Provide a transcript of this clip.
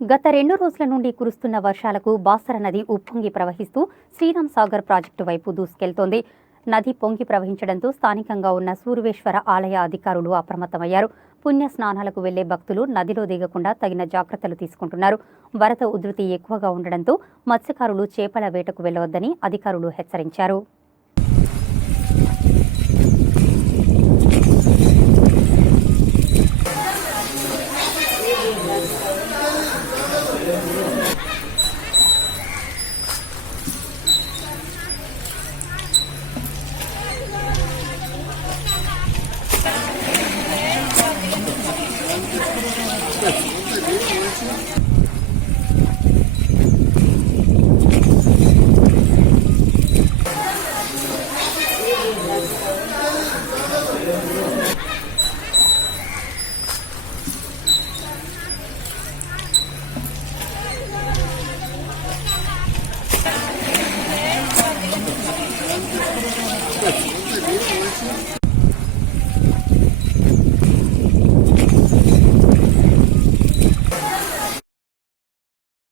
గత 2 రోజుల నుండి కురుస్తున్న వర్షాలకు బాసర నది ఉప్పొంగి ప్రవహిస్తూ శ్రీరామ్ సాగర్ ప్రాజెక్టు వైపు దూసుకెళ్తోంది. నది పొంగి ప్రవహించడంతో స్థానికంగా ఉన్న సూర్వేశ్వర ఆలయ అధికారులు అప్రమత్తమయ్యారు. పుణ్య స్నానాలకు వెళ్లే భక్తులు నదిలో దిగకుండా తగిన జాగ్రత్తలు తీసుకుంటున్నారు. వరద ఉధృతి ఎక్కువగా ఉండడంతో మత్స్యకారులు చేపల వేటకు వెళ్లవద్దని అధికారులు హెచ్చరించారు.